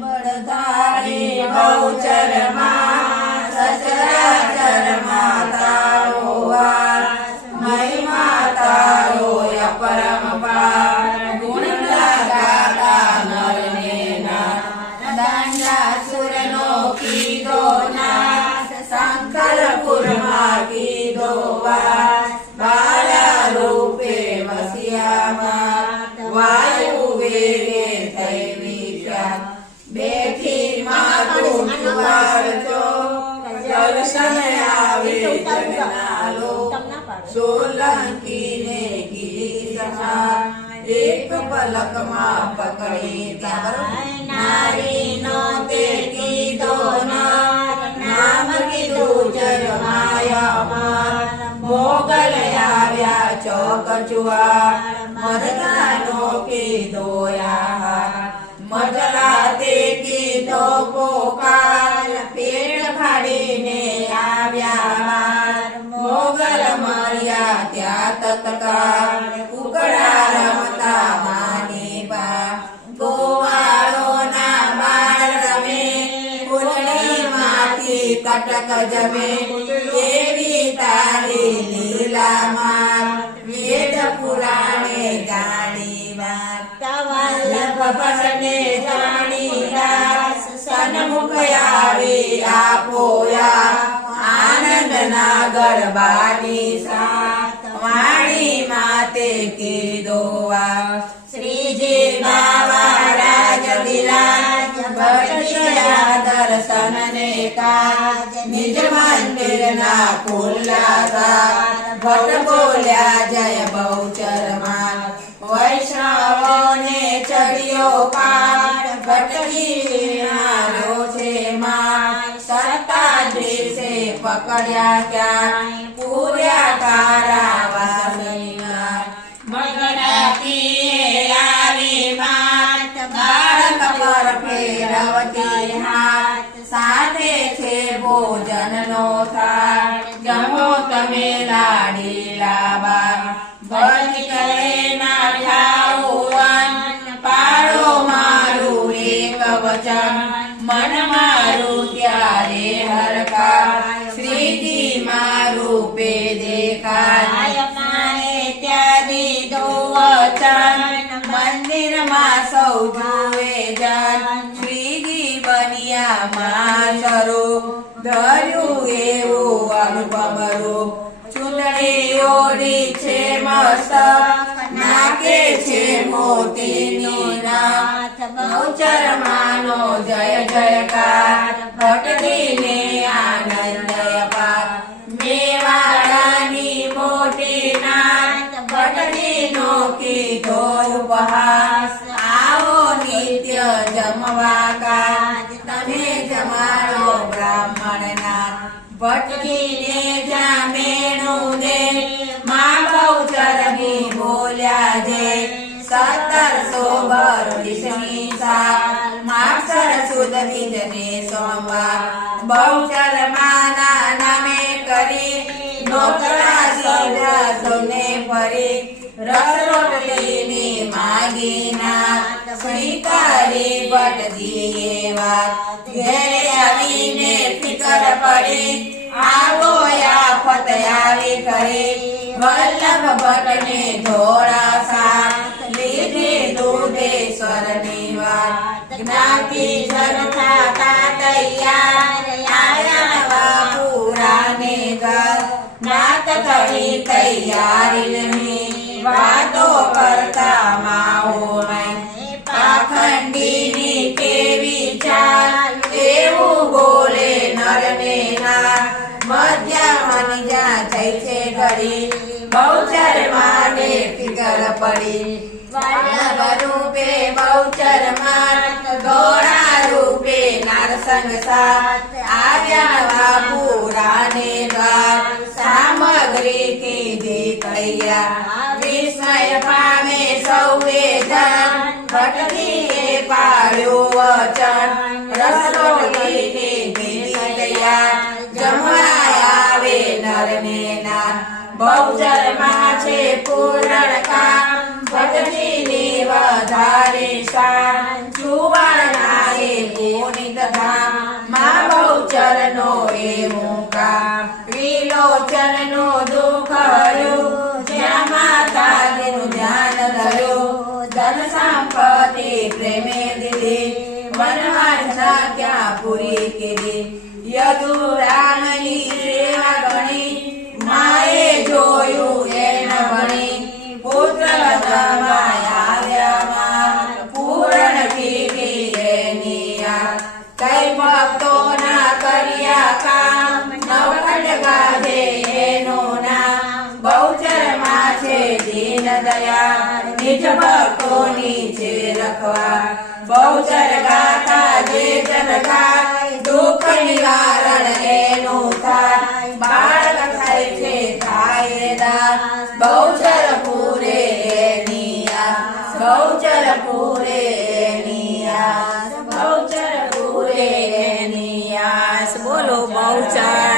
બળધારી બહુચરમાં સચરાચરમાં તારો વાસ, મહિમા તારો અપરંપાર, ગુણ ગાતા નર ને નાર. દાંડાસુરનો કીધો નાશ, શંકરપુરમાં કીધો વાસ, બાળા રૂપે વસ્યામાં, વાયુ વેગે થઈ વિખ્યાત. બેઠી માતું જુવાળતો, દર્શન આવે જગનાલો, સોલંકીને કીધી સહાય, એક પલકમાં પકડી ત્યાં. નારીનો તે કીધો નાર, નામ કીધું જગમાયામાં, મોગલ આવ્યા ચોક ચુઆર, મરઘાનો કીધો આહાર. મરઘા તે કીધો પોકાર, પેટ ફાડીને આવ્યા. મોગલ મર્યા ત્યાં તત્કાળ, કુકડા રમતા માની પા. ગોવાળોના બાળ રમે, કુંડળીમાંથી કટક જમે, એવી તારી લીલામાં વેદ પુરાણે જાણી વાત. વલ્લભ ભટ્ટને જાણી રાસ, સન્મુખ આવી આપોયા, આનંદના ગરબાની સાથ, વાણી માતે કીધો વાસ. શ્રીજી બાવા રાજ બિરાજ, ભટ્ટિયા દર્શન ને કાજ, નિજ મંદિરના ખુલ્લા દ્વાર, ભટ્ટ બોલ્યા જય બહુચરમાં. વૈષ્ણવોને ચડ્યો પાર, ભટ્ટજી આવ્યો છે માર. સત્તાધીશે પકડ્યા ક્યાંય, પૂર્યા તારા વાસણીમાં. મગરાતી આવી માત, બાળક પર ફેરવતી હાથ, સાથે છે ભોજનનો થાળ, જમો તમે લાડીલા બા. ભટ્ટ કહે ના ખાવું, પાડો મારું એક વચન, મન મારું ત્યારે હરખાય, શ્રીજી મારું પે દેખાય. માએ ત્યાં દીધું વચન, મંદિરમાં સૌ જુએ જન, શ્રીજી બન્યા માં સ્વરૂપ, ધર્યું એવું અનુપમ રૂપ. ચૂંદડી ઓઢી છે મસ્તક, નાકે છે મોતીની નાથ, બહુચરમાનો જય જયકાર, ભટ્ટજીને આનંદ અપાર. મેવાડાની મોટી નાથ, ભટ્ટજીનો કીધો ઉપહાસ, આવો નિત્ય જમવા કાજ, તમે જમાડો બ્રાહ્મણ નાથ. ભટ્ટજીને જ્યાં મેણું દે, મા બહુચરની બોલ્યા જે, 1732 સાલ, માગસર સુદ બીજને સોમવાર. બહુચરમાના નામે કરી, નોકરા સીધા સૌને ફરી, રસ રોટલીની માગીના, સ્વીકારી ભટ્ટજીએ વાત. ઘેરે આવીને ફિકર પડી, આવો આફત આવી કરી. વલ્લભ ભટ્ટને ધોળા સાથ, લીધી દૂધેશ્વરની વાત. જ્ઞાતિ જન થાતા તૈયાર, આયા બાપુરાને ઘર. નાત કરી તૈયારી નહીં, વાતો કરતા માઓ નહીં. પાખંડીની કેવી ચાલ, એવું બોલે નરને નાર. મધ્યાહન જ્યાં થઈ છે ઘડી, બહુચર માટે ફિકર પડી. વલ્લભ રૂપે બહુચરમાં, ગોળા રૂપે નારસંગ સાથ, આવ્યા બાપુરાને દ્વાર. સામગ્રી કીધી તૈયાર, વિસ્મય પામે સૌએ જન. ભટ્ટજીએ પાડ્યું વચન, રસ રોટલીની કીધી તૈયાર, જમવા આવે નર ને નાર. બહુચરમાં છે પૂરણ કામ, ભટ્ટજીની વધારે શાન. જુવાળના એક બહુચરનું દુઃખ હર્યું જ્યાં માતાજીનું ધ્યાન ધર્યું ધન સંપત્તિ પ્રેમે દીધી વનવાસના ક્યાં પૂરી કીધી યદુરામની સેવા ગણી માએ જોયું એ ન ભણી પુત્ર જમાય આવ્યામાં પૂરણ કીધી એની આ કઈ ભક્તોના કર્યા કામ નવખંડ ગાધે એનું નામ બહુચરમાં છે દીન દયા નિજ ભક્તોની છે રખવા બહુચર ગાતા જે જન ગાય દુઃખ નિવારણ એનું થાય બાળક થાય છે થાય દાન બહુચર પૂરે એની આસ બહુચર પૂરે એની આસ બહુચર પૂરે એની આસ બોલો બહુચર